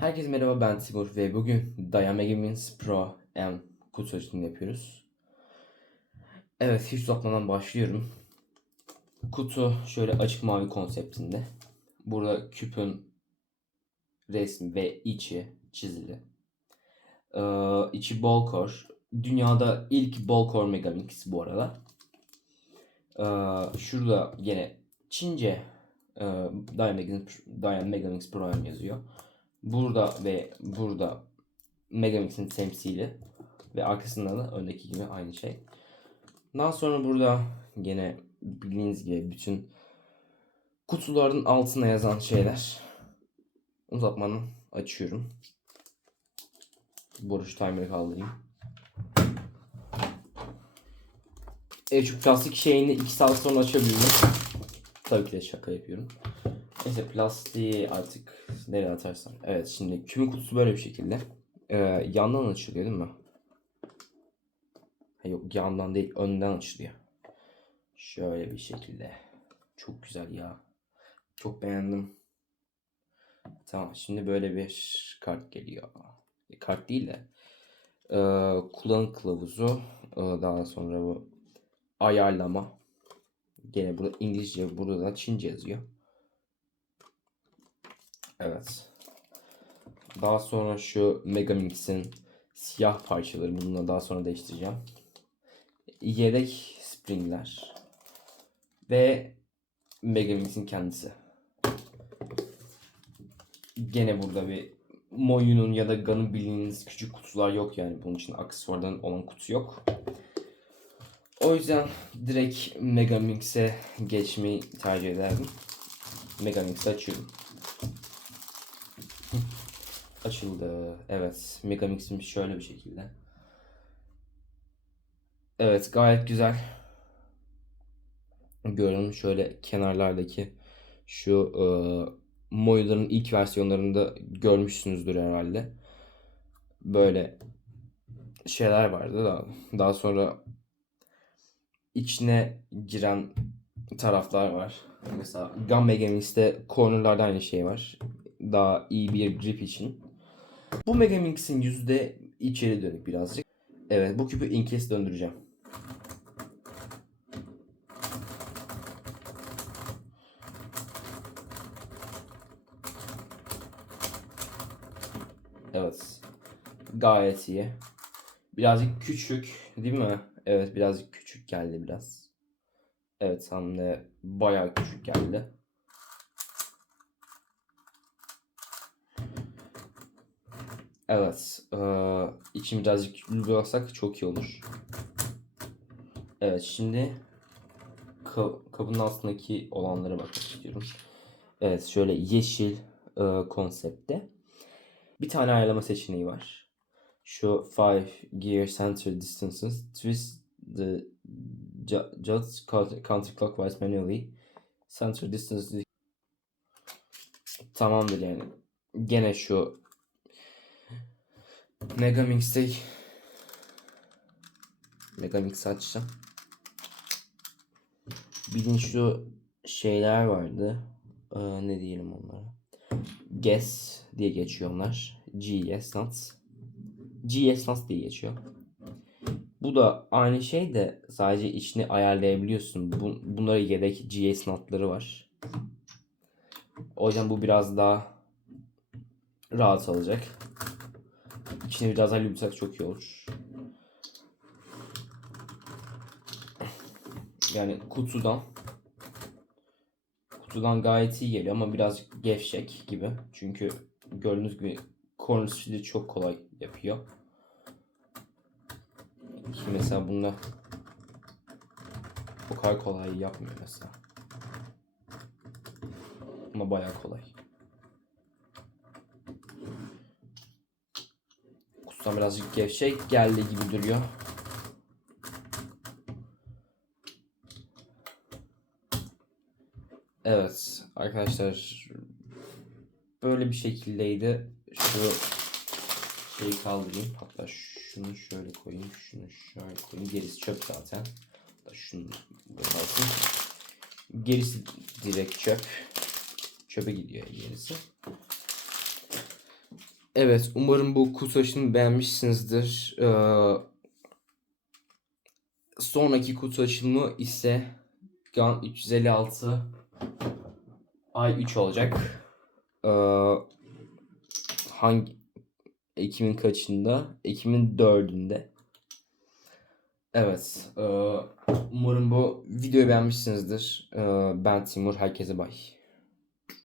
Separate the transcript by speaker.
Speaker 1: Herkese merhaba ben Timur ve bugün Dayame Gaming Pro M kutu açılımını yapıyoruz. Evet hiç uzatmadan başlıyorum. Kutu şöyle açık mavi konseptinde. Burada küpün resmi ve içi çizili. Ee, içi core. Dünyada ilk ball core Megamix bu arada. Ee, şurada yine Çince e, Dayame Megamix Pro M yazıyor. Burada ve burada Megamix'in temsili ve arkasında da öndeki gibi aynı şey. Daha sonra burada gene bildiğiniz gibi bütün kutuların altına yazan şeyler. Uzatmadan açıyorum. Boruş timer'ı kaldırayım. Evet şu plastik şeyini 2 saat sonra açabildim. Tabii ki de şaka yapıyorum. Neyse plastiği artık nereye atarsam. Evet şimdi küme kutusu böyle bir şekilde. Ee, yandan açılıyor değil mi? Ha, yok yandan değil önden açılıyor. Şöyle bir şekilde. Çok güzel ya. Çok beğendim. Tamam şimdi böyle bir kart geliyor. E, Kart değil de e, kullanım kılavuzu e, daha sonra bu ayarlama. Gene burada İngilizce burada da Çince yazıyor. Evet. Daha sonra şu Megamix'in siyah parçaları bununla daha sonra değiştireceğim. Yedek springler ve Megamix'in kendisi. Gene burada bir Moyu'nun ya da Gun'ın bildiğiniz küçük kutular yok yani. Bunun için aksesuardan olan kutu yok. O yüzden direkt Megamix'e geçmeyi tercih ederdim. Megamix'i açıyorum. Açıldı. Evet. Megamix'imiz şöyle bir şekilde. Evet gayet güzel. Görün şöyle kenarlardaki şu e, Moyu'ların ilk versiyonlarında görmüşsünüzdür herhalde. Böyle şeyler vardı da daha sonra içine giren taraflar var. Mesela Gun Megamix'te cornerlarda aynı şey var. Daha iyi bir grip için. Bu Megamix'in yüzü de içeri dönük birazcık. Evet bu küpü inkes döndüreceğim. Evet. Gayet iyi. Birazcık küçük değil mi? Evet birazcık küçük geldi biraz. Evet hem de bayağı küçük geldi. Evet. Ee, için birazcık lüblasak çok iyi olur. Evet şimdi ka- kabının altındaki olanlara bakmak istiyorum. Evet şöyle yeşil e, konsepte. Bir tane ayarlama seçeneği var. Şu 5 gear center distances twist the ju- just counterclockwise manually center distance tamamdır yani. Gene şu Megamix'te Megamix açacağım. Bilin şu şeyler vardı. Ee, ne diyelim onlara? GES diye geçiyor onlar. GES Nuts. GES Nuts diye geçiyor. Bu da aynı şey de sadece içini ayarlayabiliyorsun. Bu, bunlara yedek GS notları var. O yüzden bu biraz daha rahat olacak. İçini biraz daha lübüsak çok iyi olur. Yani kutudan kutudan gayet iyi geliyor ama birazcık gevşek gibi. Çünkü gördüğünüz gibi corner stitch'i çok kolay yapıyor. Ki mesela bunda o kadar kolay yapmıyor mesela. Ama bayağı kolay. Kutudan birazcık gevşek geldi gibi duruyor. Evet arkadaşlar böyle bir şekildeydi. Şu şeyi kaldırayım. Hatta şunu şöyle koyayım. Şunu şöyle koyayım. Gerisi çöp zaten. Hatta şunu bırakayım. Gerisi direkt çöp. Çöpe gidiyor gerisi. Evet, umarım bu kutu açılımı beğenmişsinizdir. Ee, sonraki kutu açılımı ise GAN 356 ay 3 olacak. Ee, hangi Ekim'in kaçında? Ekim'in 4'ünde. Evet. e, umarım bu videoyu beğenmişsinizdir. Ee, ben Timur. Herkese bay.